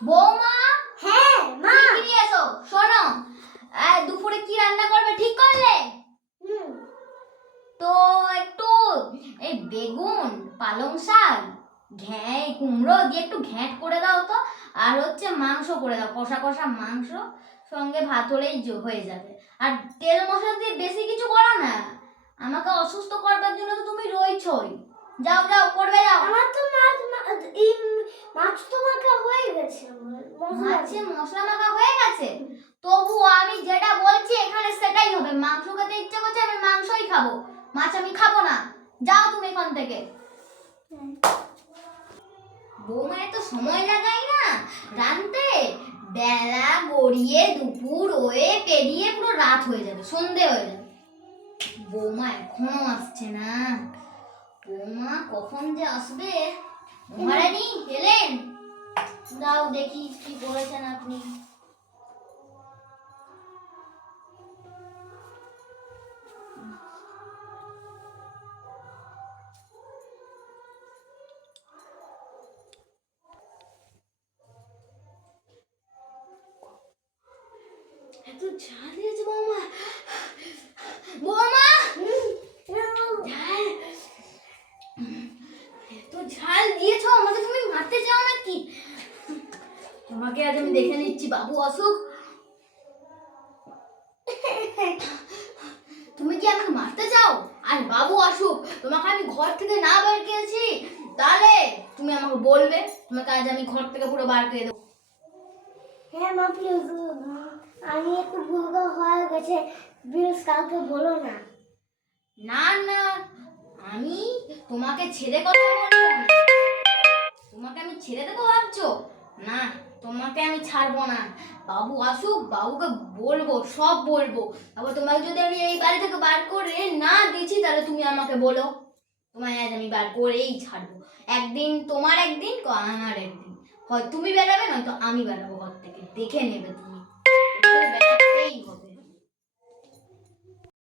বৌমা, হ্যাঁ মা। শিগগিরই এসো। শোনো, দুপুরে কি রান্না করবে ঠিক করলে? তো একটু এই বেগুন, পালং শাক, কুমড়ো দিয়ে একটু ঘ্যাঁট করে দাও তো। আর হচ্ছে মাংস করে দাও, কষা কষা মাংস, সঙ্গে ভাত হলেই হয়ে যাবে। আর তেল মশলা দিয়ে বেশি কিছু করো না, আমাকে অসুস্থ করবার জন্য তো তুমি রয়েছই। যাও যাও, করবে যাও। আমার তো মাছ তো মাখা হয়ে গেছে। মাছে মশলা মাখা হয়ে গেছে, তবু আমি যেটা বলছি এখানে সেটাই হবে। মাংস খেতে ইচ্ছে করছে, আমি মাংসই খাবো, মাছ আমি খাবো না। যাও তুমি এখান থেকে। বৌমা এত সময় লাগাই না রাঁধতে, বেলা গড়িয়ে দুপুর হয়ে পেরিয়ে পুরো রাত হয়ে যাবে, সন্ধে হয়ে যাবে। বৌমা এখনো আসছে না, বৌমা কখন যে আসবে। মহারানী এলেন? দাও দেখি কি করেছেন আপনি। এত ঝাল দিয়েছে বৌমা। বৌমা, ঝাল, এত ঝাল দিয়েছো, আমাকে তুমি মারতে চাও নাকি? তোমাকে আজ আমি দেখে নিচ্ছি, বাবু আসুক। তুমি কি আমাকে মারতে চাও? আর বাবু আসুক, তোমাকে আমি ঘর থেকে না বের করেছি, তাহলে তুমি আমাকে বলবে, তোমাকে আজ আমি ঘর থেকে পুরো বার করে দেবো। হ্যাঁ মা প্লিজ, আমি একটু ভুল হয়ে গেছে, প্লিজ কাউকে বলো না। না না, আমি তোমাকে ছেড়ে কথা বলবো না। তোমাকে আমি ছেড়ে দেবো ভাবছো? না, তোমাকে আমি ছাড়বো না। বাবু আসুক, বাবুকে বলবো, সব বলবো। তারপর তোমাকে যদি আমি এই বাড়ি থেকে বার করে না দিচ্ছি, তাহলে তুমি আমাকে বলো, তোমায় আজ আমি বার করেই ছাড়বো। একদিন তোমার, একদিন আমার একদিন, হয় তুমি বেরাবে, নয়তো আমি বেরাবো ঘর থেকে, দেখে নেবে তুমি।